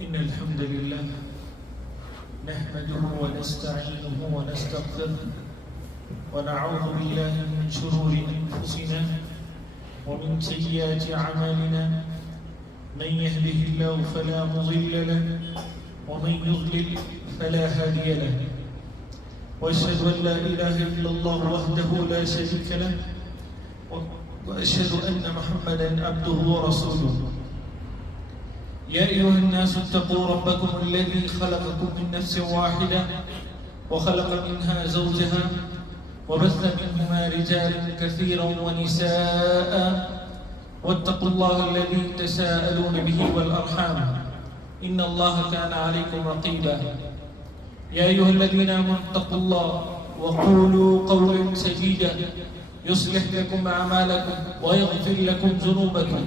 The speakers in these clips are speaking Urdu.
إن الحمد لله نحمده ونستعينه ونستغفره ونعوذ بالله من شرور أنفسنا ومن سيئات أعمالنا من يهده الله فلا مضل له ومن يضلل فلا هادي له وأشهد أن لا إله إلا الله وحده لا شريك له وأشهد أن محمدا عبده ورسوله يا أيها الناس اتقوا ربكم الذي خلقكم من نفس واحدة وخلق منها زوجها وبث منهما رجالا كثيرا ونساء واتقوا الله الذي تساءلون به والأرحام إن الله كان عليكم رقيبا يا أيها الذين آمنوا اتقوا الله وقولوا قولا سديدا يصلح لكم أعمالكم ويغفر لكم ذنوبكم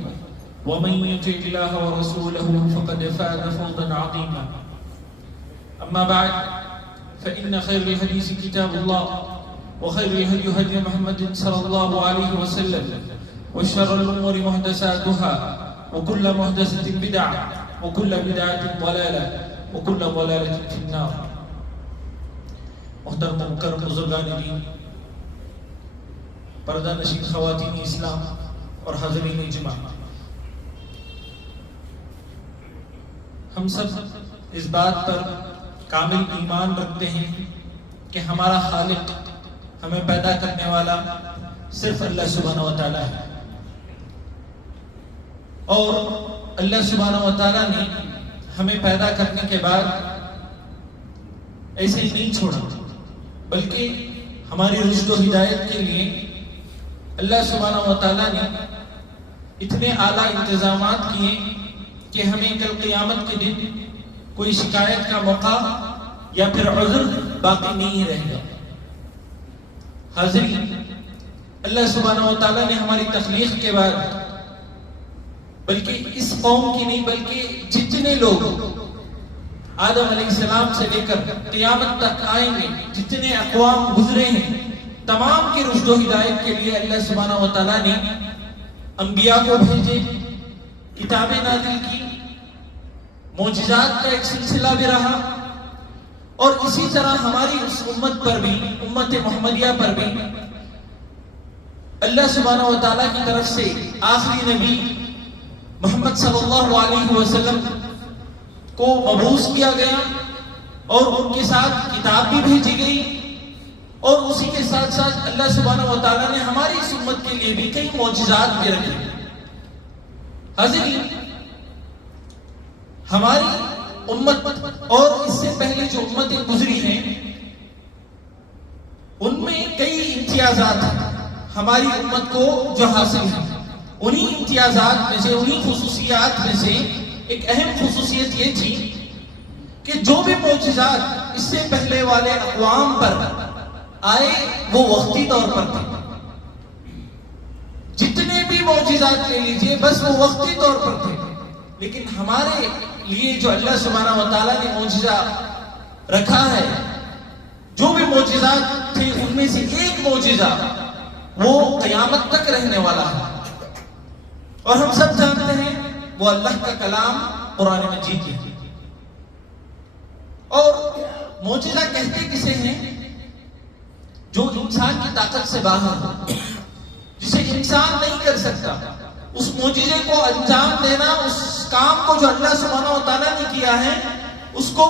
ومن يطع الله ورسوله فقد فاز فوزا عظيما أما بعد فإن خير الحديث كتاب الله وخير الهدي هدي محمد صلى الله عليه وسلم وشر الأمور محدثاتها وكل محدثة بدعة وكل بدعة ضلالة وكل ضلالة في النار. محترم مکرم بزرگان دین، پردہ نشین خواتین اسلام اور حاضرین اجماع، ہم سب اس بات پر کامل ایمان رکھتے ہیں کہ ہمارا خالق، ہمیں پیدا کرنے والا صرف اللہ سبحانہ و تعالیٰ ہے، اور اللہ سبحانہ و تعالیٰ نے ہمیں پیدا کرنے کے بعد ایسے ہی نہیں چھوڑا، بلکہ ہماری رشد و ہدایت کے لیے اللہ سبحانہ و تعالیٰ نے اتنے اعلیٰ انتظامات کیے کہ ہمیں کل قیامت کے دن کوئی شکایت کا موقع یا پھر عذر باقی نہیں رہے گا. حاضرین، اللہ سبحانہ و تعالیٰ نے ہماری تخلیق کے بعد بلکہ اس قوم کی نہیں بلکہ جتنے لوگ آدم علیہ السلام سے لے کر قیامت تک آئیں گے، جتنے اقوام گزرے ہیں، تمام کی رشد و ہدایت کے لیے اللہ سبحانہ و تعالیٰ نے انبیاء کو بھیجے، کتابیں نازل کی، معجزات کا ایک سلسلہ بھی رہا، اور اسی طرح ہماری اس امت پر بھی، امت محمدیہ پر بھی اللہ سبحانہ و تعالیٰ کی طرف سے آخری نبی محمد صلی اللہ علیہ وسلم کو مبعوث کیا گیا، اور ان کے ساتھ کتاب بھی بھیجی گئی، اور اسی کے ساتھ ساتھ اللہ سبحانہ و تعالیٰ نے ہماری اس امت کے لیے بھی کئی معجزات بھی رکھے. حاضرین، ہماری امت اور اس سے پہلے جو امتیں گزری ہیں ان میں کئی امتیازات ہیں ہماری امت کو جو حاصل ہیں. انہی امتیازات میں سے، انہی خصوصیات میں سے ایک اہم خصوصیت یہ تھی کہ جو بھی معجزات اس سے پہلے والے اقوام پر آئے وہ وقتی طور پر تھے. جتنے بھی معجزات لے لیجئے بس وہ وقتی طور پر تھے، لیکن ہمارے لیے جو اللہ سبحانہ و تعالیٰ نے معجزہ رکھا ہے، جو بھی معجزات تھے ان میں سے ایک معجزہ وہ قیامت تک رہنے والا ہے، اور ہم سب جانتے ہیں وہ اللہ کا کلام قرآن مجید ہے. اور معجزہ کہتے کسے ہیں؟ جو انسان کی طاقت سے باہر ہو، جسے انسان نہیں کر سکتا، اس معجزے کو انجام دینا، اس کام کو جو اللہ سبحانہ و تعالیٰ نے کیا ہے اس کو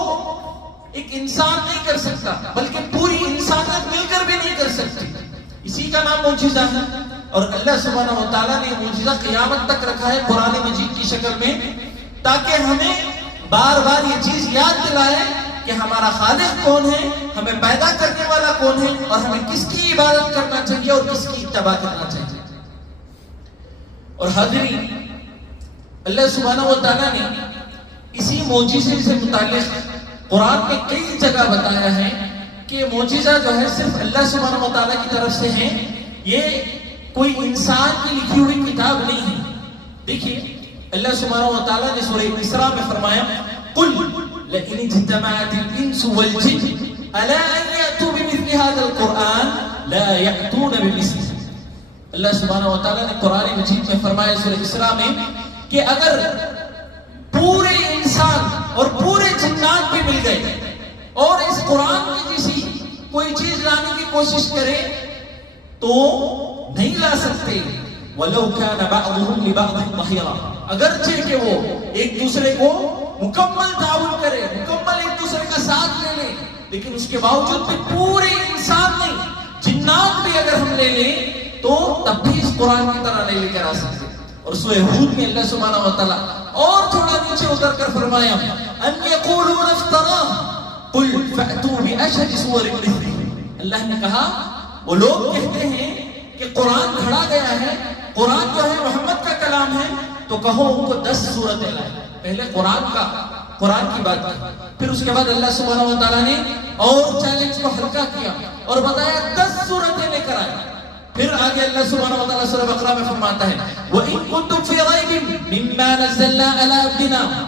ایک انسان نہیں کر سکتا، بلکہ پوری انسانیت مل کر بھی نہیں کر سکتی. اسی کا نام معجزہ ہے، اور اللہ سبحانہ و تعالیٰ نے معجزہ قیامت تک رکھا ہے قرآن مجید کی شکل میں، تاکہ ہمیں بار بار یہ چیز یاد دلائے کہ ہمارا خالق کون ہے، ہمیں پیدا کرنے والا کون ہے، اور ہمیں کس کی عبادت کرنا چاہیے اور کس کی اتباع کرنا چاہیے. اور حاضرین، اللہ سبحانہ و تعالیٰ نے اسی معجزے سے متعلق قرآن میں کئی جگہ بتایا ہے کہ معجزہ جو ہے صرف اللہ سبحانہ و تعالیٰ کی طرف سے ہے، یہ کوئی انسان کی لکھی ہوئی کتاب نہیں ہے. دیکھیے اللہ سبحانہ و تعالیٰ نے سورہ اسراء میں فرمایا قُلْ لَئِنِ اجْتَمَعَتِ الْإِنسُ وَالْجِنُّ عَلَىٰ أَن يَأْتُوا بِمِثْلِ هَٰذَا الْقُرْآنِ لَا يَأْتُونَ بِمِثْلِهِ. اللہ سبحانہ و تعالیٰ نے قرآن مجید میں فرمایا سورہ اسراء میں کہ اگر پورے انسان اور پورے جنات بھی مل گئے اور اس قرآن کی جیسی کوئی چیز لانے کی کوشش کرے تو نہیں لا سکتے. وَلَوْ كَانَ بَعْضُهُمْ لِبَعْضٍ ظَهِيرًا، اگرچہ کہ وہ ایک دوسرے کو مکمل تعاون کرے، مکمل ایک دوسرے کا ساتھ لے لیں، لیکن اس کے باوجود بھی پورے انسان نہیں، جنات بھی اگر ہم لے لیں تو تب بھی اس قرآن کی طرح نہیں لے کر آ سکتے. اور سورہ ہود میں اللہ سبحانہ وتعالیٰ اور تھوڑا نیچے اتر کر فرمایا ان یقولون افتراہ قل فأتوا بأشد سور مثلہ. اللہ نے کہا وہ لوگ کہتے ہیں کہ قرآن گھڑا گیا ہے، قرآن جو ہے محمد کا کلام ہے، تو کہو ان کو 10 سورتیں لائیں. پہلے قرآن کی بات کی، پھر اس کے بعد اللہ سبحانہ وتعالیٰ نے اور چیلنج کو ہلکا کیا اور بتایا 10 سورتیں لے کر آئے. پھر آگے اللہ سبحانہ وتعالیٰ سورہ بقرہ میں فرماتا ہے وَإِن كُنتُمْ فِي رَيْبٍ مِّمَّا نَزَّلْنَا عَلَىٰ عَبْدِنَا،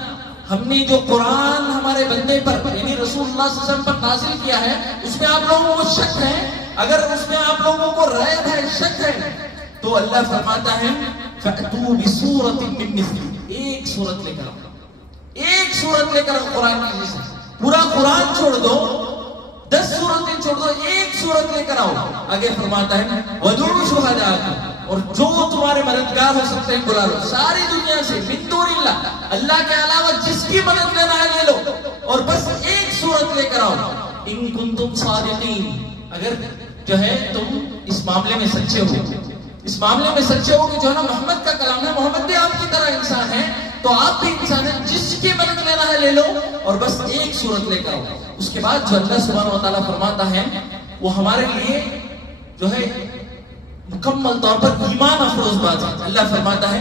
ہم نے جو قرآن ہمارے بندے پر یعنی رسول اللہ صلی اللہ علیہ وسلم پر نازل کیا ہے اس میں آپ لوگوں کو شک ہے، اگر اس میں آپ لوگوں کو ریب ہے، شک ہے، تو اللہ فرماتا ہے فَأْتُوا بِسُورَةٍ مِّن مِّثْلِهِ، ایک سورت لے کر آؤ، ایک سورت لے کر قرآن کی جیسے. پورا قرآن چھوڑ دو، 10 سورتیں چھوڑ دو، ایک سورت لے کر آؤ. آگے فرماتا ہے وَدُعُوا شُهَدَاءَكُمْ، اور جو تمہارے مددگار ہو سکتے ہیں بلا لو ساری دنیا سے، من دون اللہ، اللہ کے علاوہ جس کی مدد لینا ہے لے لو، اور بس ایک سورت لے کر آؤ. ان کنتم صادقین، اگر جو ہے تم اس معاملے میں سچے ہو، اس معاملے میں سچے ہو کہ جو ہے نا محمد کا کلام ہے، محمد بھی آپ کی طرح انسان ہے، تو آپ بھی انسان ہیں، جس کی مدد لینا ہے لے لو اور بس ایک سورت لے کر آؤ. اس کے بعد جو اللہ سبحانہ وتعالیٰ فرماتا ہے وہ ہمارے لیے جو ہے مکمل طور پر ایمان افروز بات ہے. اللہ فرماتا ہے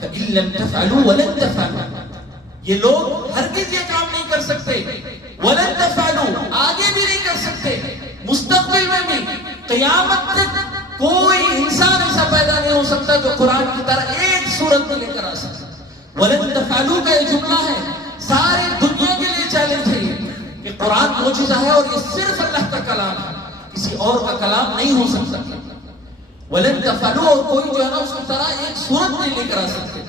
فَإِن لَمْ تَفْعَلُوا وَلَن تَفْعَلُوا، یہ لوگ ہرگز یہ کام نہیں کر سکتے، وَلَن تَفْعَلُوا، آگے بھی نہیں کر سکتے، مستقبل میں بھی، قیامت تک کوئی انسان ایسا پیدا نہیں ہو سکتا جو قرآن کی طرح ایک سورت میں لے کر آ سکتا. وَلَن تَفْعَلُوا کا یہ جملہ ہے ساری دنیا کے لیے چیلنج ہے کہ قرآن معجزہ ہے اور یہ صرف اللہ کا کلام ہے، کسی اور کا کلام نہیں ہو سکتا. وَلَن تَفْعَلُوا، اور کوئی جو ہے نا اس کی طرح ایک سورت نہیں لے کر آ سکتے.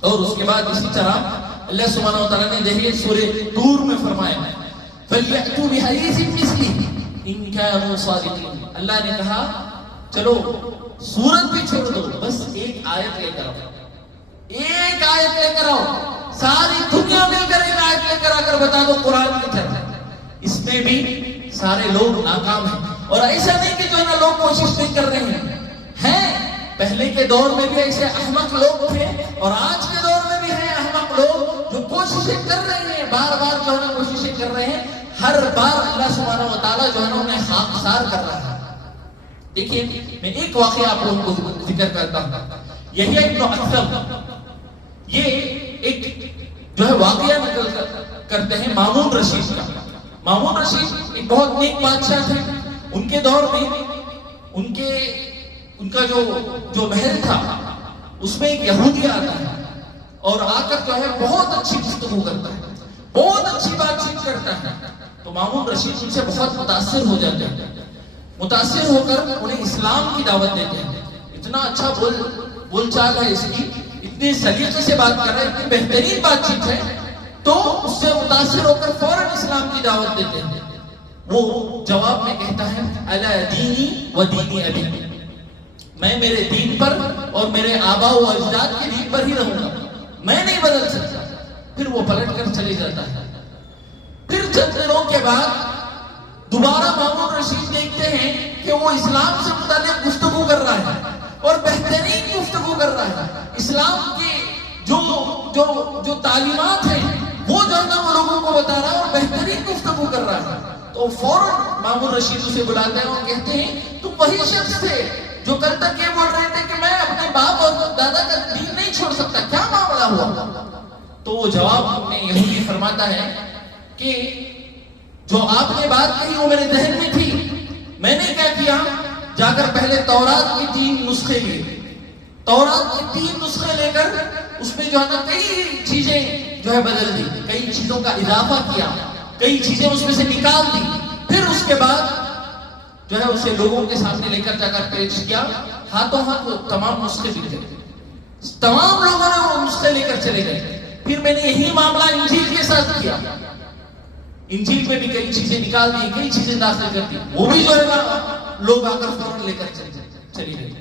اور اس کے بعد اسی طرح اللہ سبحانہ وتعالیٰ نے دیکھیے سورہ طور میں فرمایا فَلْيَأْتُوا بِحَدِيثٍ مِّثْلِهِ إِن كَانُوا صَادِقِينَ. اللہ نے کہا چلو سورت بھی چھوڑ دو، بس ایک آیت لے کر آؤ، ایک آیت لے کر آؤ، ساری دنیا مل کر ایک آیت لے کر آ کر بتا دو قرآن کی طرح. اس میں بھی سارے لوگ ناکام ہیں. اور ایسا نہیں کہ جو ہے نا لوگ کوشش نہیں کر رہے ہیں، پہلے کے دور میں بھی ایسے احمق لوگ تھے اور آج کے دور میں بھی ہیں احمق لوگ جو کوششیں کر رہے ہیں، بار بار جو ہے نا کوششیں کر رہے ہیں، ہر بار اللہ سبحانہ وتعالیٰ جو ہے نا انہیں خاکسار کر رہا ہے. دیکھیے میں ایک واقعہ آپ لوگوں کو ذکر کرتا ہوں. یحییٰ ابن اکثر یہ ایک جو ہے واقعہ نقل کرتے ہیں مامون رشید کا. مامون رشید ایک بہت نیک بادشاہ تھے. ان کے دور میں ان کا جو محل تھا اس میں ایک یہودی آتا ہے اور آ کر جو ہے بہت اچھی گفتگو کرتا ہے، بہت اچھی بات چیت کرتا ہے. تو مامون رشید ان سے بہت متاثر ہو جاتے ہیں. متاثر ہو کر انہیں اسلام کی دعوت دیتے ہیں. اتنا اچھا بول چال ہے اس کی، اتنے سلیقے سے بات کر رہا ہے، اتنی بہترین بات چیت ہے، تو اس سے متاثر ہو کر فوراً اسلام کی دعوت دیتے ہیں. وہ جواب میں کہتا ہے علی دینی و دینی ابی، میں میرے دین پر اور میرے آبا و اجداد کے دین پر ہی رہوں گا، میں نہیں بدل سکتا. پھر وہ پلٹ کر چلے جاتا ہے. پھر چند دنوں کے بعد دوبارہ مامون رشید دیکھتے ہیں کہ وہ اسلام سے متعلق گفتگو کر رہا ہے اور بہترین گفتگو کر رہا ہے. اسلام کی جو تعلیمات ہیں وہ جو ہے نا وہ لوگوں کو بتا رہا ہے اور بہترین گفتگو کر رہا ہے. تو فوراً مامون رشید اسے بلاتے ہیں اور کہتے ہیں تم وہی شخص تھے جو کل تک یہ بول رہے تھے کہ میں اپنے باپ اور دادا کا دین نہیں چھوڑ سکتا، کیا معاملہ ہوا؟ تو وہ جواب میں یہی فرماتا ہے کہ جو آپ نے بات کہی وہ میرے ذہن میں تھی. میں نے کیا کیا، جا کر پہلے تورات کی 3 نسخے لیے، تورات کے 3 نسخے لے کر اس میں جو ہے نا کئی چیزیں جو ہے بدل دی، کئی چیزوں کا اضافہ کیا، کئی چیزیں اس میں سے نکال دی. پھر اس کے بعد جو ہے اسے لوگوں کے سامنے لے کر جا کر پیش کیا. ہاتھوں ہاتھ وہ تمام نسخے لکھ گئے، تمام لوگوں نے وہ نسخے لے کر چلے گئے. پھر میں نے یہی معاملہ انجیل کے ساتھ کیا، انجیل میں بھی کئی چیزیں نکال دی، کئی چیزیں داخل کر دی، وہ بھی جو ہے نا لوگ آ کر فوراً لے کر چلی گئی۔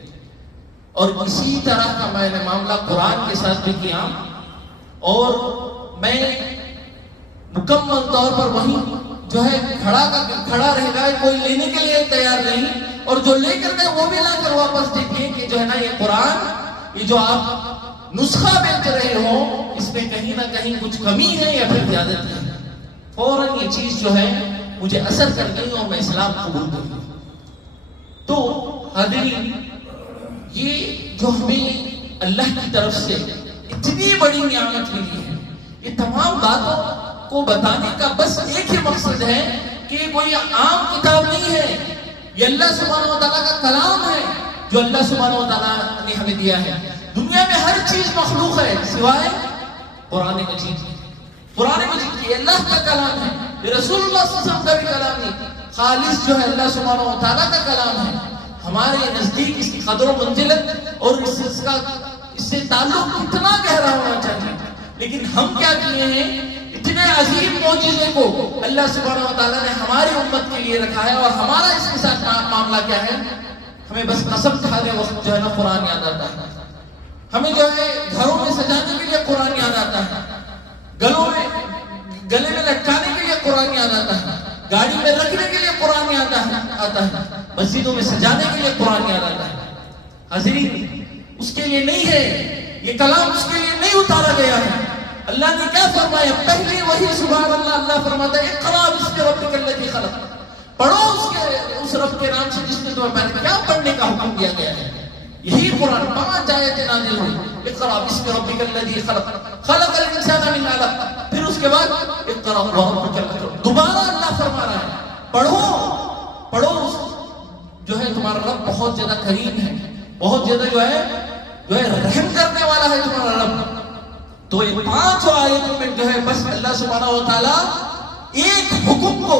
اور اسی طرح کا میں نے معاملہ قرآن کے ساتھ بھی کیا، اور میں مکمل طور پر وہیں جو ہے کھڑا رہ گا، کوئی لینے کے لیے تیار نہیں، اور جو لے کر گئے وہ بھی لا کر واپس دیکھیں کہ جو ہے نا یہ قرآن، یہ جو آپ نسخہ بیچ رہے ہو، اس میں کہیں نہ کہیں کچھ کمی ہے یا پھر زیادتی ہے۔ فوراً یہ چیز جو ہے مجھے اثر کر گئی اور میں اسلام قبول کر لیا۔ تو حاضرین، یہ جو ہمیں اللہ کی طرف سے اتنی بڑی نعمت ملی ہے، یہ تمام باتوں کو بتانے کا بس ایک ہی مقصد ہے کہ یہ کوئی عام کتاب نہیں ہے، یہ اللہ سبحانہ و تعالیٰ کا کلام ہے جو اللہ سبحانہ و تعالیٰ نے ہمیں دیا ہے۔ دنیا میں ہر چیز مخلوق ہے سوائے قرآن مجید۔ قرآن مجید یہ اللہ کا کلام ہے، یہ رسول اللہ صلی اللہ علیہ وسلم کا بھی کلام نہیں، خالص جو ہے اللہ سبحانہ و تعالیٰ کا کلام ہے۔ ہمارے نزدیک اس کی قدر و منزلت اور اس سے تعلق اتنا گہرا ہونا چاہیے، لیکن ہم کیا کیے ہیں، اتنے عظیم معجزے کو اللہ سبحانہ و تعالیٰ نے ہماری امت کے لیے رکھا ہے، اور ہمارا اس کے ساتھ معاملہ کیا ہے، ہمیں بس قسم کھانے وقت جو ہے نا قرآن یاد آتا ہے، ہمیں جو ہے گھروں میں سجانے کے لیے قرآن یاد آتا ہے، گلے میں لٹکانے کے لیے قرآن یاد آتا ہے، گاڑی میں رکھنے کے لیے قرآن یاد آتا ہے، مسجدوں میں سجانے کے لیے قرآن یاد آتا ہے۔ حاضرین، اس کے لیے نہیں ہے یہ کلام، اس کے لیے نہیں اتارا گیا ہے۔ اللہ نے کیا فرمایا؟ پہلی وہی سبحان اللہ، اللہ فرماتا ہے اقرأ باسم ربک الذی خلق، پڑھو اس رب کے نام سے جس نے تمہیں پیدا کیا۔ پڑھنے کا حکم دیا گیا ہے، یہی قرآن 5 آیتیں نازل ہوئی، اقرأ باسم ربک الذی خلق، خلق الانسان من علق، پھر اس کے بعد اقرأ وربک الاکرم، دوبارہ اللہ فرما رہا ہے پڑھو جو ہے تمہارا رب بہت زیادہ کریم ہے، بہت زیادہ جو ہے رحم کرنے والا ہے تمہارا رب۔ تو یہ 5 آیتوں میں جو ہے بس اللہ سبحانہ و تعالیٰ ایک حکم کو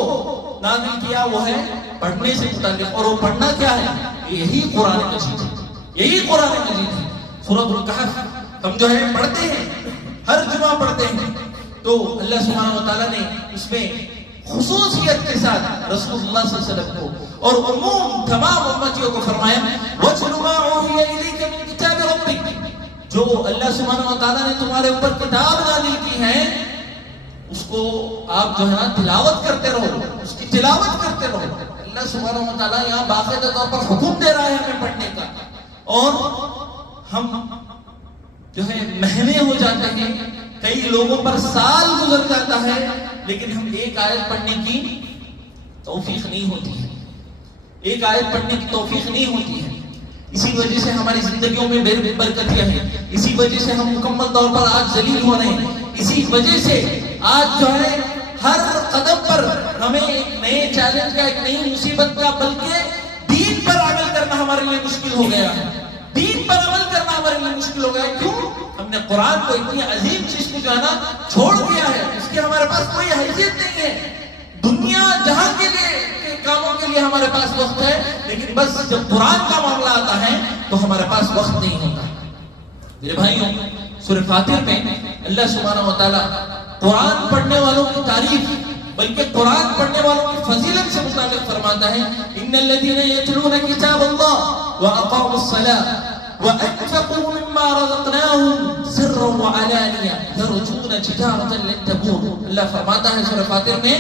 نازل کیا، وہ ہے پڑھنے سے متعلق، اور وہ پڑھنا کیا ہے؟ یہی قرآن مجید ہے، یہی قرآن مجید ہے۔ سورۃ الکہف ہم جو ہے پڑھتے ہیں، ہر جمعہ پڑھتے ہیں، تو اللہ سبحانہ و تعالیٰ نے اس میں خصوصیت کے ساتھ رسول اللہ صلی اللہ علیہ وسلم کو اور عموم تمام امتیوں کو فرمایا وَاتْلُ مَا أُوحِيَ إِلَيْكَ مِن كِتَابِ رَبِّكَ، جو اللہ سبحانہ و تعالیٰ نے تمہارے اوپر کتاب نازل کی ہے اس کو آپ جو ہے نا تلاوت کرتے رہو، اس کی تلاوت کرتے رہو۔ اللہ سبحانہ و تعالیٰ یہاں باقاعدہ طور پر حکم دے رہا ہے ہمیں پڑھنے کا، اور ہم جو ہے مہینے ہو جاتے ہیں، کئی لوگوں پر سال گزر جاتا ہے، لیکن ہم ایک آیت پڑھنے کی توفیق نہیں ہوتی ہے، ایک آیت پڑھنے کی توفیق نہیں ہوتی ہے۔ اسی وجہ سے ہماری زندگیوں میں بے برکتیاں ہیں، اسی وجہ سے ہم مکمل طور پر آج ذلیل ہو رہے ہیں، اسی وجہ سے آج جو ہے ہر قدم پر ہمیں ایک نئے چیلنج کا، ایک نئی مصیبت کا، بلکہ دین پر عمل کرنا ہمارے لیے مشکل ہو گیا ہے۔ دین پر عمل کرنا ہمارے لیے مشکل ہو گیا ہے، کیوں؟ ہم نے قرآن کو اتنی عظیم چیز کو جو ہے نا چھوڑ دیا ہے، اس کی ہمارے پاس کوئی حیثیت نہیں ہے۔ دنیا جہاں کے لیے کاموں کے لیے ہمارے پاس وقت ہے، لیکن بس جب قرآن کا معاملہ آتا ہے تو ہمارے پاس وقت نہیں ہوتا۔ میرے بھائیوں، سورہ فاتر میں اللہ سبحانہ و تعالیٰ قرآن پڑھنے والوں کی تعریف، بلکہ قرآن پڑھنے والوں کی فضیلت سے متعلق فرماتا ہے ان الذين يتلون كتاب الله واقاموا الصلاه وانفقوا مما رزقناهم سرا وعلانية يرجون تجارة لن تبور۔ اللہ فرماتا ہے سورہ فاتر میں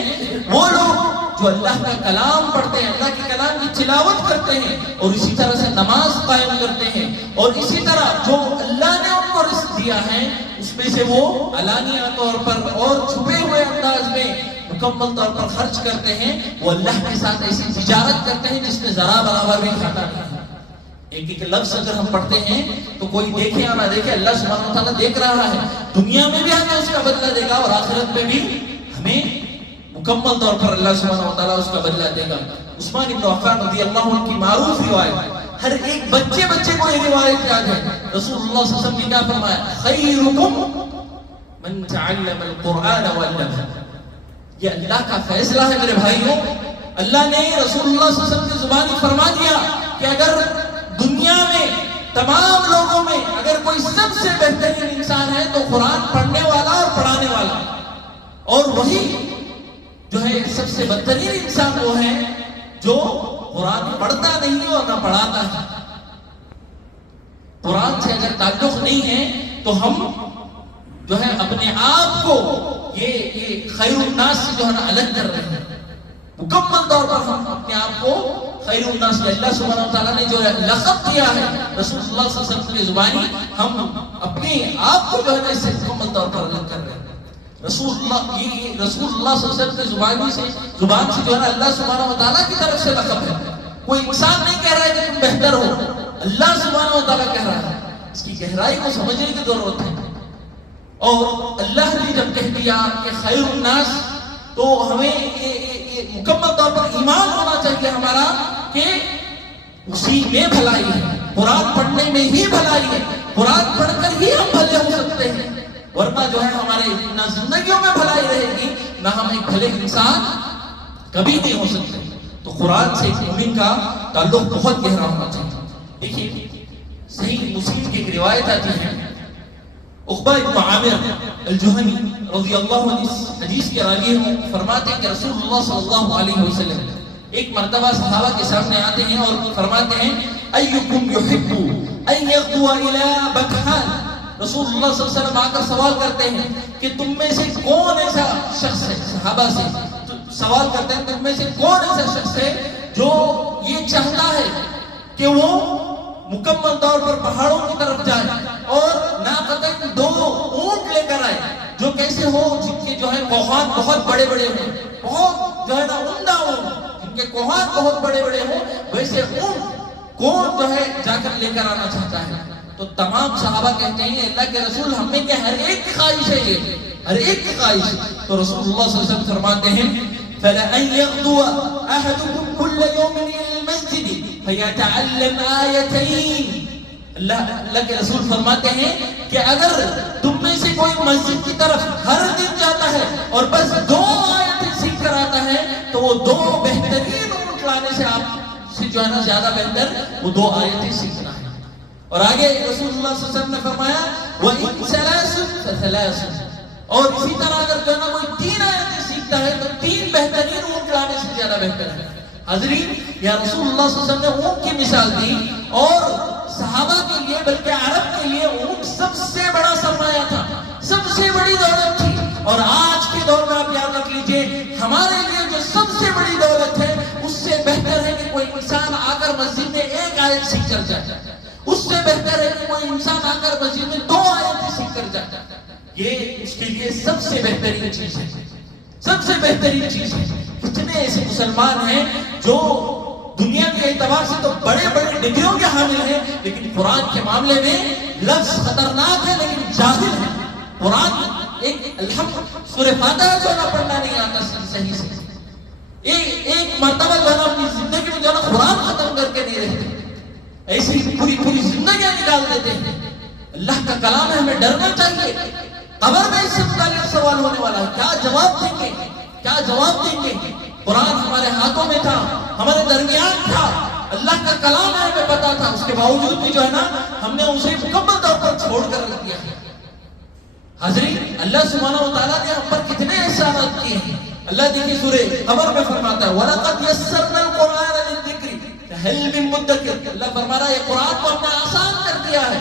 وہ لوگ جو اللہ کا کلام پڑھتے ہیں، اللہ کے کلام کی تلاوت کرتے ہیں، اور اسی طرح سے نماز قائم کرتے ہیں، اور اسی طرح جو اللہ نے ان کو رزق دیا ہے اس میں سے وہ علانیہ طور پر اور چھپے ہوئے انداز میں مکمل طور پر خرچ کرتے ہیں، وہ اللہ کے ساتھ ایسی تجارت کرتے ہیں جس میں ذرا برابر بھی گھاٹا نہیں ہے۔ ایک ایک لفظ اگر ہم پڑھتے ہیں تو کوئی دیکھے یا نہ دیکھے، اللہ سبحانہ و تعالیٰ دیکھ رہا ہے، دنیا میں بھی ہمیں اس کا بدلہ دے گا، اور آخرت میں بھی ہمیں مکمل طور پر اللہ سبحانہ و تعالیٰ اس کا بدلہ دے گا۔ عثمان بن عفان رضی اللہ عنہ کی معروف روایت، ہر ایک بچے کو یہ روایت یاد ہے، رسول اللہ صلی اللہ علیہ وسلم نے کیا فرمایا؟ خیرکم من تعلم القرآن وعلمہ۔ یہ اللہ کا فیصلہ ہے میرے بھائیوں، اللہ نے رسول اللہ صلی اللہ علیہ وسلم کی زبانی فرما دیا کہ اگر دنیا میں تمام لوگوں میں اگر کوئی سب سے بہترین انسان ہے تو قرآن پڑھنے والا اور وہی جو ہے سب سے بدترین انسان وہ ہے جو قرآن پڑھتا نہیں ہے اور نہ پڑھاتا ہے. قرآن سے اگر تعلق نہیں ہے تو ہم جو ہے اپنے آپ کو یہ خیر الناس سے جو ہے نا الگ کر رہے ہیں. مکمل طور پر ہم اپنے آپ کو خیر الناس سے، اللہ سبحانہ وتعالیٰ نے جو لقب دیا ہے رسول اللہ صلی اللہ علیہ وسلم کی زبانی، ہم اپنے آپ کو جو ہے نا اس سے مکمل طور پر الگ کر رہے ہیں. رسول اللہ صلی اللہ علیہ وسلم کی زبان سے جو ہے نا اللہ سبحانہ وتعالیٰ کی طرف سے لقب ہے. کوئی انسان نہیں کہہ رہا ہے کہ تم بہتر ہو، اللہ سبحانہ وتعالیٰ کہہ رہا ہے. اس کی گہرائی کو سمجھنے کی ضرورت ہے. اور اللہ نے جب کہہ دیا کہ خیر الناس، تو ہمیں یہ مکمل طور پر ایمان ہونا چاہیے ہمارا کہ اسی میں بھلائی ہے. قرآن پڑھنے میں ہی بھلائی ہے. قرآن پڑھ کر ہی ہم بھلے ہو سکتے ہیں، ورنہ جو ہے ہمارے نہ زندگیوں میں بھلائی رہے گی نہ ہم ایک بھلے انسان کبھی نہیں ہو سکتے. تو قرآن سے ایک مومن کا تعلق بہت گہرا ہونا چاہیے. دیکھیے صحیح مسلم کی ایک روایت آتی ہے، عقبہ بن عامر الجہنی رضی اللہ عنہ اس حدیث کے راوی ہیں، فرماتے ہیں کہ رسول اللہ صلی اللہ علیہ وسلم ایک مرتبہ صحابہ کے سامنے آتے ہیں اور فرماتے ہیں ایکم یحب ان یغدو الی بکحان. رسول اللہ صلی اللہ علیہ وسلم آ کر سوال کرتے ہیں کہ تم میں سے کون ایسا شخص ہے، صحابہ سے سوال کرتے ہیں تم میں سے کون ایسا شخص ہے جو یہ چاہتا ہے کہ وہ مکمل طور پر پہاڑوں کی طرف جائے اور ناقتن 2 اونٹ لے کر آئے جو کیسے ہو، جن کے جو ہے کوہان بہت بڑے بڑے ہوں، بہت جو ہے نا عمدہ ہوں، جن کے کوہان بہت بڑے بڑے ہوں، ویسے اونٹ کون جو ہے جا کر لے کر آنا چاہتا ہے. تو تمام صحابہ کہتے ہیں اللہ کے رسول ہم میں کیا ہر ایک کی خواہش ہے، یہ ہر ایک کی خواہش. تو رسول اللہ صلی اللہ علیہ وسلم فرماتے ہیں فَلَأَنْ يَغْدُوَ أَحَدُكُمْ كُلَّ يَوْمٍ إِلَى الْمَسْجِدِ فَيَتَعَلَّمْ آيَتَيْنِ. اللہ کے رسول فرماتے ہیں کہ اگر تم میں سے کوئی مسجد کی طرف ہر دن جاتا ہے اور بس 2 آیتیں سیکھ کر آتا ہے تو وہ 2 بہترین اونٹ لانے سے آپ سے جو ہے نا زیادہ بہتر وہ 2 آیتیں سیکھنا ہے. اور آگے رسول اللہ صلی اللہ علیہ وسلم نے فرمایا وَإِن سَلَاسٌ فَثَلَاسٌ. اور اسی طرح اگر جو ہے نا کوئی 3 آیتیں سیکھتا ہے تو 3 بہترین اونٹ لانے سے زیادہ بہتر ہے. حضرین یا رسول اللہ صلی اللہ علیہ وسلم نے اونٹ کی مثال دی، اور صحابہ کے لیے بلکہ عرب کے لیے اونٹ سب سے بڑا سرمایہ تھا، سب سے بڑی دولت تھی. اور آج کے دور میں آپ یاد رکھ لیجئے ہمارے لیے جو سب سے بڑی دولت ہے اس سے بہتر ہے کہ کوئی انسان آ کر مسجد میں 1 آیت سیکھ کر جائے. اس سے بہتر ہے کہ کوئی انسان آ کر مسجد میں 2 آیتیں سیکھ کر جائے. یہ اس کے لیے سب سے بہترین چیز ہے، سب سے بہترین چیز ہے. کتنے ایسے مسلمان ہیں جو دنیا کے اعتبار سے تو بڑے بڑے ڈگریوں کے حامل ہیں، لیکن قرآن کے معاملے میں لفظ خطرناک ہے لیکن جاہل ہے. قرآن الحمد سورہ فاتحہ جو نہ پڑھنا نہیں آتا صحیح سے، ایک مرتبہ جو ہے نا اپنی زندگی میں جو ہے نا قرآن ختم کر کے نہیں رہتے، ایسی پوری زندگیاں نکال دیتے ہیں. اللہ کا کلام ہے، ہمیں ڈرنا چاہیے. قبر میں اس سے متعلق سوال ہونے والا ہے، کیا جواب دیں گے، کیا جواب دیں گے. قرآن ہمارے ہاتھوں میں تھا، ہمارے درمیان تھا، اللہ کا کلام ہے، ہمیں پتا تھا، اس کے باوجود بھی جو ہے نا ہم نے اسے مکمل طور پر چھوڑ کر رکھ دیا ہے. حضرین اللہ سبحانہ وتعالیٰ نے ہم پر کتنے احسانات کیے ہیں. اللہ دیکھیے سورہ قمر میں فرماتا ہے وَلَقَدْ يَسَّرْنَا الْقُرْآنَ لِلذِّكْرِ فَهَلْ مِن مُدَّكِرٍ. اللہ فرما رہا ہے یہ قرآن کو ہم نے آسان کر دیا ہے،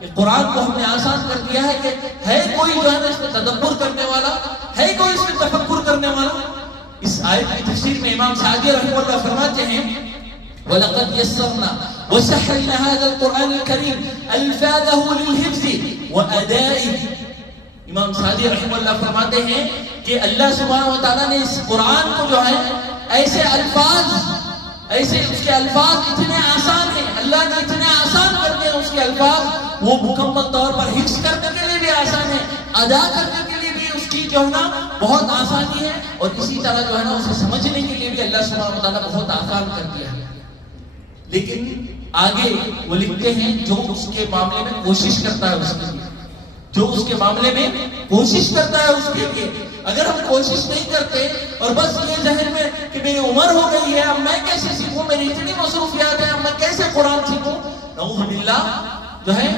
یہ قرآن کو ہم نے آسان کر دیا ہے کہ ہے کوئی جو ہے نا اس میں تدبر کرنے والا، ہے کوئی اس میں تفکر کرنے والا. اس آیت کی تفسیر میں امام سعدی رحمہ اللہ فرماتے ہیں وَلَقَدْ يَسَّرْنَا وَسَحَّلْنَا هَذَا الْقُرْآنِ الْكَرِيمِ أَلْفَاظَهُ لِلْحِفْظِ وَأَدَائِهِ. امام سعدی رحمہ اللہ فرماتے ہیں کہ اللہ سبحانہ وتعالیٰ نے اس قرآن کو جو ہے ایسے الفاظ، ایسے اس کے الفاظ اتنے آسان ہیں، اللہ نے اتنے آسان کر دیا اس کے الفاظ، وہ مکمل طور پر حفظ کرنے کے لیے بھی آسان ہے، ادا کرنے کے لیے بھی اس کی جو ہے نا بہت آسانی ہے، اور اسی طرح جو ہے نا اسے سمجھنے کے لیے بھی اللہ سبحانہ وتعالیٰ بہت آسان کر دیا ہے. لیکن آگے وہ لکھتے ہیں جو اس کے معاملے میں کوشش کرتا ہے، اس کے لیے جو اس کے معاملے میں کوشش کرتا ہے اس کے لیے. اگر ہم کوشش نہیں کرتے اور بس یہ ذہن میں کہ میری عمر ہو گئی ہے، اب میں کیسے سیکھوں، میری اتنی مصروفیات ہیں، اب میں کیسے قرآن سیکھوں، نعوذ باللہ جو ہے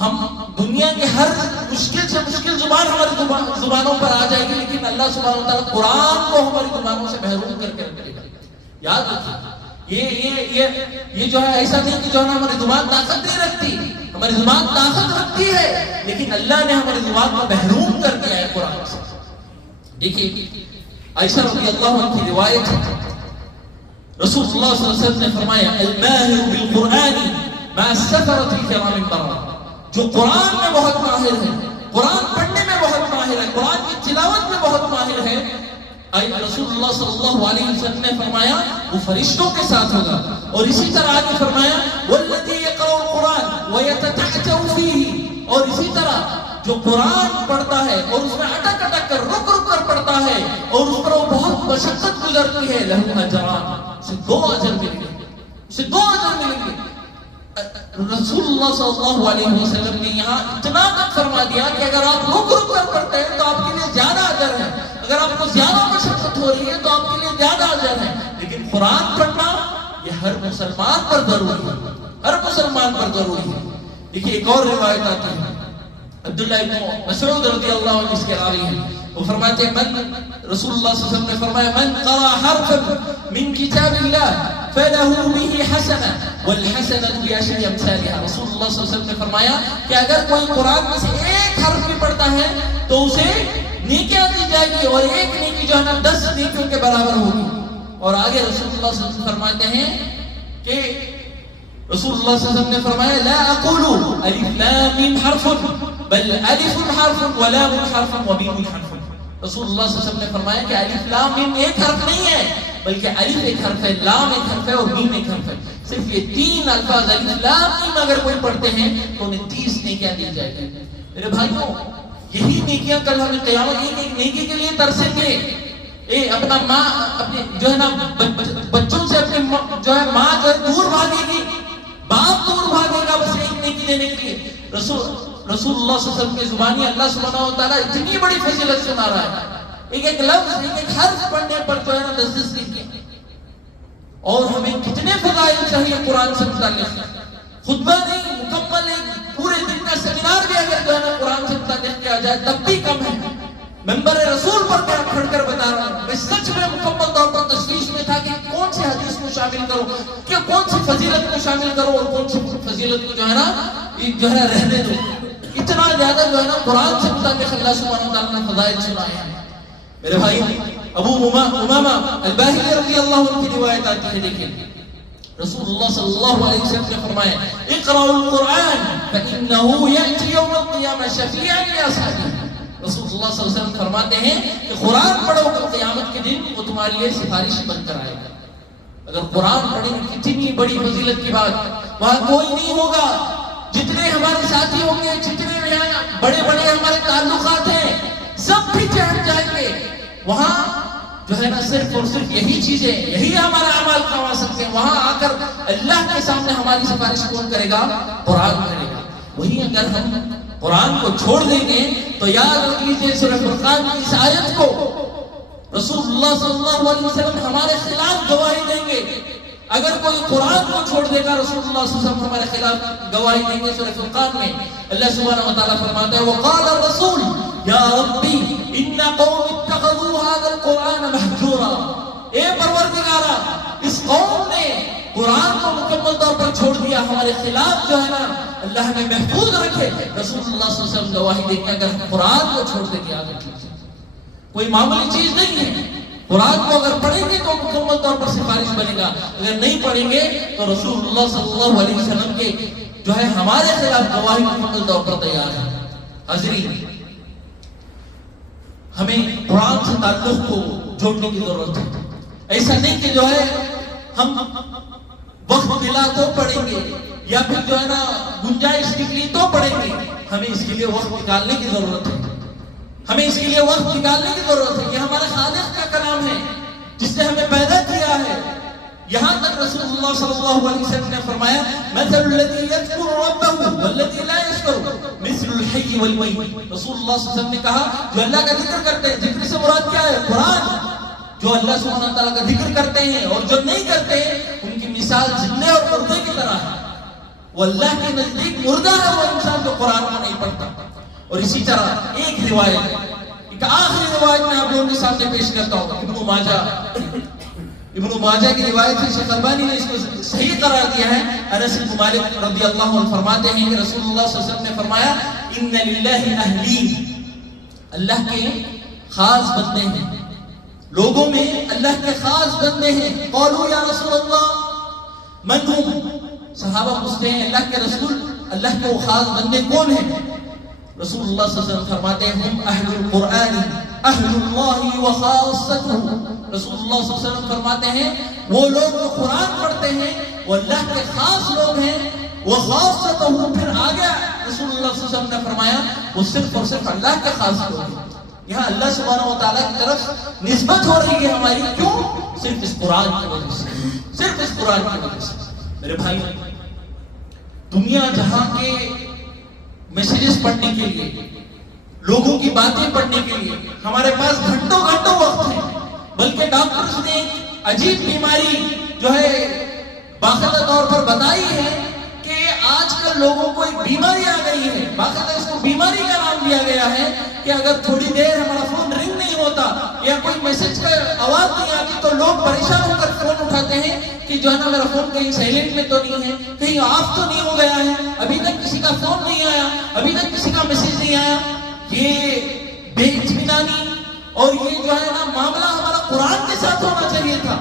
ہم دنیا کے ہر مشکل سے مشکل زبان ہماری زبانوں پر آ جائے گی، لیکن اللہ سبحانہ و تعالیٰ قرآن کو ہماری زبانوں سے محروم کر کے رکھے گا. یاد رکھیے، یہ جو ہے ایسا نہیں کہ جو ہے نا ہماری زبان طاقت نہیں رکھتی، ہماری زبان طاقت رکھتی ہے، لیکن اللہ نے ہماری زبان کو محروم کر دیا ہے قرآن سے. دیکھیے عائشہ رضی اللہ عنہ کی روایت ہے، رسول اللہ صلی اللہ علیہ وسلم نے فرمایا الماہر بالقرآن مع السفرۃ الکرام البررہ، جو قرآن میں بہت ماہر ہے، قرآن پڑھنے میں بہت ماہر ہے، قرآن کی تلاوت میں بہت ماہر ہے، رسول اللہ صلی اللہ علیہ وسلم نے فرمایا وہ فرشتوں کے ساتھ ہوگا. اور اسی طرح آگے فرمایا والذی یقرأ القرآن ویتتعتع فیہ، اور اسی طرح جو قرآن پڑھتا ہے اور اس میں اٹک اٹک کر رک رک کر پڑھتا ہے اور اس پر وہ بہت مشقت گزرتی ہے، لہ اجران، اسے 2 اجر ملیں گے، اسے 2 اجر ملیں گے. رسول اللہ صلی اللہ علیہ وسلم نے یہاں اتنا تک فرما دیا کہ اگر آپ رک رک کر پڑھتے ہیں تو آپ کے لیے زیادہ اجر ہے، اگر آپ کو زیادہ مشقت ہو رہی ہے تو آپ کے لیے زیادہ اجر ہے. لیکن قرآن پڑھنا یہ ہر مسلمان پر ضروری ہے، ہر مسلمان پر ضروری ہے. دیکھیے ایک اور روایت آتی ہے، عبداللہ ابن مسعود رضی اللہ عنہ اس کے راوی ہیں، وہ فرماتے ہیں رسول اللہ صلی اللہ علیہ وسلم نے فرمایا من قرأ حرفا من کتاب اللہ فلہ به حسنہ والحسنۃ بعشر امثالها. رسول اللہ صلی اللہ علیہ وسلم نے فرمایا کہ اگر کوئی قرآن میں سے ایک حرف بھی پڑھتا ہے تو اسے نیکیاں دی جائے گی، اور ایک نیکی جو ہے نا 10 نیکیوں کے برابر ہوگی. اور آگے رسول اللہ صلی اللہ علیہ وسلم فرماتے ہیں کہ رسول اللہ صلی اللہ علیہ وسلم نے فرمایا لا اقول الف لام میم حرف بل الف حرف ولام حرف ومیم حرف. رسول اللہ صلی اللہ علیہ وسلم نے فرمایا کہ الف لام میم ایک حرف نہیں ہے، بلکہ الف ایک حرف ہے، لام ایک حرف ہے اور میم ایک حرف ہے. صرف یہ 3 الفاظ الف لام میم اگر کوئی پڑھتے ہیں تو انہیں 30 نیکیاں دی جائے گی. میرے بھائیوں یہی نیکیاں کل ہمیں قیامت ایک نیکی کے لیے ترسیں گے. اپنا ماں اپنے جو ہے نا بچوں سے اپنے جو ہے ماں جو ہے دور بھاگے گی، باپ دور بھاگے گا بس ایک نیکی دینے کے لیے. رسول اللہ صلی اللہ علیہ وسلم کی زبانی اللہ سبحانہ و تعالیٰ اتنی بڑی فضیلت سنا رہا ہے، ایک لفظ ایک حرف پڑھنے پر جو ہے نا 10 نیکیاں. اور ہمیں کتنے فضائل چاہیے قرآن سے متعلق. خطبہ نہیں، مکمل ایک پورے دن کا سیمینار بھی اگر جو ہے نا قرآن سے متعلق کیا جائے تب بھی کم ہے. ممبر رسول پر میں کھڑ کر بتا رہا ہوں، میں سچ میں مکمل طور پر تشویش میں تھا کہ کون سی حدیث کو شامل کروں، کہ کون سی فضیلت کو شامل کروں اور کون سی فضیلت کو جو ہے نا رہنے دو. اتنا زیادہ جو ہے نا قرآن سے متعلق اللہ سبحانہ و تعالیٰ نے فضائل سنائے ہیں. میرے بھائی ابو امامہ الباہلی رضی اللہ عنہ کی روایت آتی ہے. دیکھیں رسول اللہ صلی اللہ علیہ وسلم نے فرمایا اقرأوا القرآن فإنه يأتي يوم القيامة شفيعا لأصحابه. رسول اللہ صلی اللہ علیہ وسلم فرماتے ہیں کہ قرآن پڑھو کل قیامت کے دن وہ تمہارے لیے سفارش بن کر آئے گا. اگر قرآن پڑھیں گے کتنی بڑی فضیلت کی بات. وہاں کوئی نہیں ہوگا، جتنے ہمارے ساتھی ہوں گے، جتنے بڑے بڑے ہمارے تعلقات ہیں سب بھی ہٹ جائیں گے. وہاں جو ہے نا صرف اور صرف یہی چیزیں، یہی ہمارا اعمال کما سکتے ہیں. وہاں آ کر اللہ کے سامنے ہماری سفارش کون کرے گا؟ قرآن کرے گا. وہی اگر ہم قرآن کو چھوڑ دیں گے تو یاد رکھ لیجیے سورہ فرقان کی اس آیت کو رسول اللہ صلی اللہ علیہ وسلم ہمارے خلاف گواہی دیں گے. اگر کوئی قرآن کو چھوڑ دے گا رسول اللہ صلی اللہ علیہ وسلم ہمارے خلاف گواہی دیں گے. سورہ فرقان میں اللہ سبحانہ و تعالیٰ فرماتا ہے وقال الرسول یا ربی ان قوم اتخذوا هذا القرآن مہجورا. اے پروردگارا اس قوم نے قرآن کو مکمل طور پر چھوڑ دیا، ہمارے خلاف جو ہے نا اللہ نے محفوظ رکھے. رسول اللہ صلی اللہ علیہ وسلم گواہی دیں گے اگر قرآن کو چھوڑ دیں گے آگے کوئی معمولی چیز نہیں ہے. قرآن کو اگر پڑھیں گے تو مکمل طور پر سفارش بنے گا، اگر نہیں پڑھیں گے تو رسول اللہ صلی اللہ علیہ وسلم کے جو ہے ہمارے خلاف گواہی مکمل طور پر تیار ہے. حاضرین ہمیں قرآن سے تعلق کو جوڑنے کی ضرورت ہے. ایسا نہیں کہ جو ہے ہم وقت ملا تو پڑھیں گے یا پھر جو ہے نا گنجائش نکلی تو پڑھیں گے. ہمیں اس کے لیے وقت نکالنے کی ضرورت ہے. ہمیں اس کے لیے وقت نکالنے کی ضرورت ہے. یہ ہمارے خالق کا کلام ہے جس نے ہمیں پیدا کیا ہے. یہاں تک رسول اللہ صلی اللہ علیہ وسلم نے فرمایا مثل الذی یذکر ربہ والذی لا یذکر مثل الحی والمیت. رسول اللہ صلی اللہ علیہ وسلم نے کہا جو اللہ کا ذکر کرتے ہیں، ذکر سے مراد کیا ہے؟ قرآن. جو اللہ سبحانہ تعالیٰ کا ذکر کرتے ہیں اور جو نہیں کرتے ان کی مثال زندے اور مردے کی طرح ہے. وہ اللہ کے نزدیک مردہ ہے وہ انسان جو قرآن کو نہیں پڑھتا. اور اسی طرح ایک روایت، ایک آخری روایت میں آپ لوگوں کے سامنے پیش کرتا ہوں. ابن ماجہ کی روایت ہے، شیخ البانی نے اس کو صحیح قرار دیا ہے. انس بن مالک رضی اللہ عنہ فرماتے ہیں کہ رسول اللہ صلی اللہ علیہ وسلم نے فرمایا ان للہ اہلین، اللہ کے خاص بندے ہیں، لوگوں میں اللہ کے خاص بندے ہیں. قالوا یا رسول اللہ من هم؟ صحابہ پوچھتے ہیں اللہ کے رسول، اللہ کے وہ خاص بندے کون ہیں؟ رسول اللہ صلی اللہ علیہ وسلم فرماتے ہیں ہم اہل القرآن اہل اللہ وخاصتہ. رسول اللہ صلی اللہ علیہ وسلم فرماتے ہیں وہ لوگ جو قرآن پڑھتے ہیں وہ اللہ کے خاص لوگ ہیں. وخاصتہ، پھر آگے رسول اللہ صلی اللہ علیہ وسلم نے فرمایا وہ صرف اور صرف اللہ کے خاص لوگ ہیں. یہاں اللہ سبحانہ و تعالیٰ کی طرف نسبت ہو رہی ہے ہماری، کیوں؟ صرف اس قرآن کی وجہ سے، صرف اس قرآن کی وجہ سے. میرے بھائی، دنیا جہاں کے میسیجز پڑھنے کے لیے، لوگوں کی باتیں پڑھنے کے لیے ہمارے پاس گھنٹوں گھنٹوں وقت ہے، بلکہ ڈاکٹرز نے ایک عجیب بیماری جو ہے باقاعدہ طور پر بتائی ہے کہ آج کل لوگوں کو ایک بیماری آ گئی ہے. باقاعدہ اس کو بیماری کا نام دیا گیا ہے کہ اگر تھوڑی دیر ہمارا فون رنگ نہیں ہوتا یا کوئی میسج کا آواز نہیں آتی تو لوگ پریشان ہو کر فون اٹھاتے ہیں کہ جو ہے نا میرا فون کہیں سائلنٹ میں تو نہیں ہے، کہیں آف تو نہیں ہو گیا ہے، ابھی تک کسی کا فون نہیں آیا، ابھی تک کسی کا میسج نہیں آیا. یہ بے اطمینانی اور یہ جو ہے نا معاملہ ہمارا قرآن کے ساتھ ہونا چاہیے تھا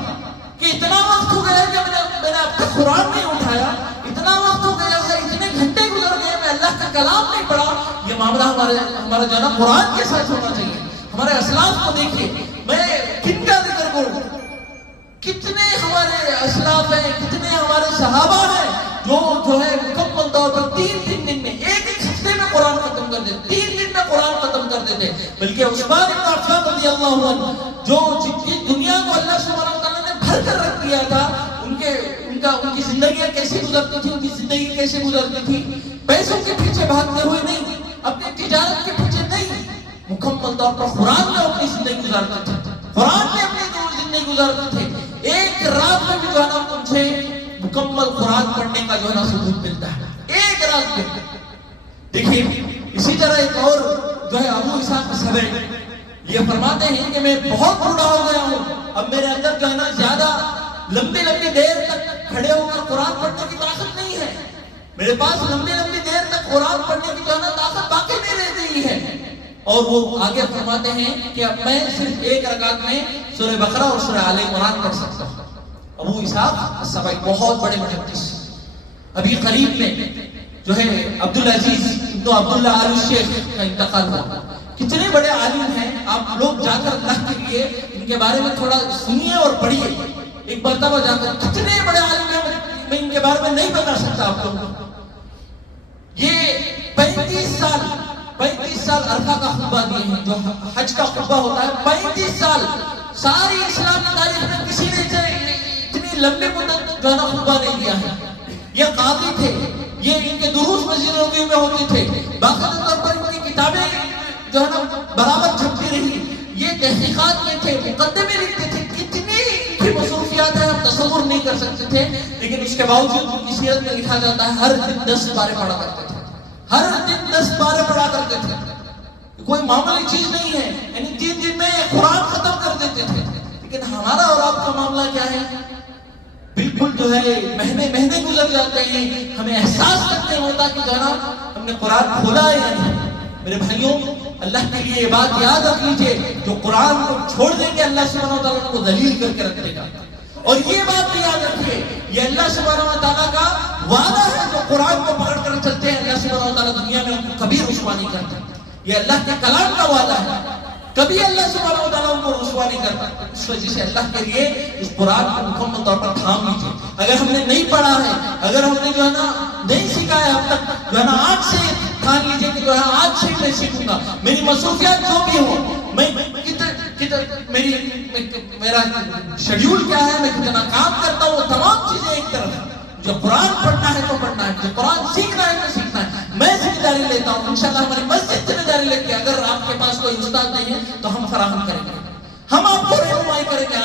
کہ اتنا وقت ہو گیا کہ میں نے اب تک قرآن نہیں اٹھایا، اتنا وقت ہو گیا ہے، اتنے گھنٹے گزر گئے میں اللہ کا کلام نہیں پڑھا. یہ معاملہ ہمارا جو ہے نا قرآن کے ساتھ ہونا چاہیے. ہمارے اسلاف کو دیکھیے، میں کن کا ذکر کروں، کتنے ہمارے اسلاف ہیں، کتنے ہمارے صحابہ ہیں جو ہے مکمل طور پر 3 دن میں ایک ہفتے میں قرآن ختم کر دیتے، 3 دن میں قرآن ختم کر دیتے. بلکہ عثمان بن عفان رضی اللہ عنہ جو جتنی دنیا کو اللہ سبحانہ وتعالیٰ نے بھر کر رکھ دیا تھا، ان کی زندگیاں کیسے گزرتی تھی، ان کی زندگی کیسے گزرتی تھی، پیسوں کے پیچھے بھاگتے ہوئے نہیں، اپنی تجارت کے پیچھے نہیں، مکمل طور پر قرآن میں اپنی زندگی گزارتے تھے، قرآن میں اپنی زندگی گزارتے تھے. ایک رات میں بھی جو ہے نا مجھے مکمل قرآن پڑھنے کا جو ہے نا ثبوت ملتا ہے، ایک رات میں. دیکھیے اسی طرح ایک اور جو ہے ابو اسحاق السبعی یہ فرماتے ہیں کہ میں بہت بوڑھا ہو گیا ہوں، اب میرے اندر جو ہے نا زیادہ لمبی دیر تک کھڑے ہو کر قرآن پڑھنے کی طاقت نہیں ہے، میرے پاس لمبی دیر تک قرآن پڑھنے کی جو ہے نا طاقت باقی نہیں رہ گئی ہے. اور وہ آگے فرماتے ہیں کہ اب میں صرف ایک رکعت میں سورہ بقرہ اور سورہ آل عمران پڑھ سکتا ہوں. ابو اسحاق السبعی بہت بڑے محدث، ابھی قریب میں جو ہے عبدالعزیز ابن عبداللہ آل الشیخ کا انتقال ہوا. کتنے بڑے عالم ہیں، آپ لوگ جا کر اللہ کے لیے ان کے بارے میں تھوڑا سنیے اور پڑھیے ایک مرتبہ جا کر. کتنے بڑے عالم ہیں، میں ان کے بارے میں نہیں بتا سکتا آپ لوگوں کو. یہ 35 سال عرفہ کا خطبہ دیے ہیں، جو حج کا خطبہ ہوتا ہے. 35 سال ساری اسلامی تاریخ میں کسی نے اتنی لمبی مدت جو ہے نا خطبہ نہیں دیا ہے. یہ قاضی تھے، یہ ان کے دروس مسجد نبوی میں ہوتے تھے، باقاعدہ طور پر ان کی کتابیں جو ہے نا برابر چھپتی رہی. یہ تحقیقات میں تھے، مقدمے لکھتے تھے. کتنی ان کی مصروفیات ہیں ہم تصور نہیں کر سکتے تھے، لیکن اس کے باوجود ان کی سیرت میں لکھا جاتا ہے ہر دن 10 پارے پڑھا کرتے تھے، ہر دن 10 پارے پڑھا کرتے تھے. کوئی معمولی چیز نہیں ہے، یعنی 3 دن میں قرآن ختم کر دیتے تھے. لیکن ہمارا اور آپ کا معاملہ کیا ہے؟ بالکل جو ہے مہینے گزر جاتے ہیں، ہمیں احساس تک نہیں ہوتا کہ جو ہے نا ہم نے قرآن کھولا ہے یا نہیں. میرے بھائیوں، اللہ کے لیے یہ بات یاد رکھ لیجئے، جو قرآن کو چھوڑ دیں گے اللہ سبحانہ و تعالیٰ کو ذلیل کر کے رکھ دے گا. اور یہ بات بھی یاد رکھیے، یہ اللہ سبحانہ و تعالیٰ کا وعدہ ہے. جو قرآن کو پکڑ کر چلتے ہیں اللہ سبحانہ و تعالیٰ دنیا میں ان کو کبھی رسوا نہیں کرتا. یہ اللہ کے کلام کا وعدہ ہے، کبھی اللہ سبحانہ و تعالیٰ ان کو رسوا نہیں کرتا. اس وجہ سے اللہ کے لیے اس قرآن کو مکمل طور پر تھام لیجیے. اگر ہم نے نہیں پڑھا ہے، اگر ہم نے جو ہے نا نہیں سیکھا ہے اب تک، جو ہے نا آج سے ٹھان لیجیے کہ جو ہے آج سے میں سیکھوں گا. میری مصروفیات جو بھی ہو، میں میرا شیڈیول کیا ہے، میں کتنا کام کرتا ہوں، وہ تمام چیزیں ایک طرف. جو قرآن پڑھنا ہے تو پڑھنا ہے، جو قرآن سیکھنا ہے تو سیکھنا ہے. میں ذمہ داری لیتا ہوں، انشاءاللہ ہماری مسجد ذمہ داری لیتی ہے. اگر آپ کے پاس کوئی استاد نہیں ہے تو ہم فراہم کریں گے، ہم آپ کو رہنمائی کریں گے.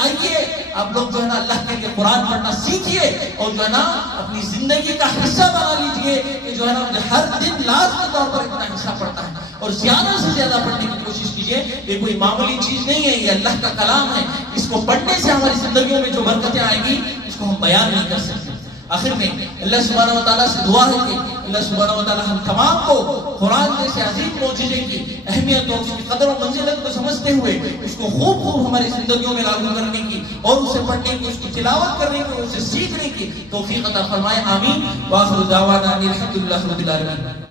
آپ لوگ جو ہے نا اللہ کے لیے قرآن پڑھنا سیکھیے اور جو ہے نا اپنی زندگی کا حصہ بنا لیجئے کہ جو ہے نا ہر دن لازمی طور پر اتنا حصہ پڑھتا ہے اور زیادہ سے زیادہ پڑھنے کی کوشش کیجئے. یہ کوئی معمولی چیز نہیں ہے, یہ اللہ کا کلام ہے. اس کو پڑھنے سے ہماری زندگیوں میں جو برکتیں آئیں گی اس کو ہم بیان نہیں کر سکتے. آخر میں اللہ سبحانہ و تعالیٰ سے دعا ہے کہ اللہ سبحانہ و تعالیٰ ہم تمام کو قرآن جیسے عظیم معجزے کی اہمیت اور اس کی قدر و منزلت کو سمجھتے ہوئے اس کو خوب خوب ہماری زندگیوں میں لاگو کرنے کی اور اسے پڑھنے کی, اس کی تلاوت کرنے کی, اسے سیکھنے کی توفیق عطا فرمائے. آمین. وآخر دعوانا الحمدللہ رب العالمین.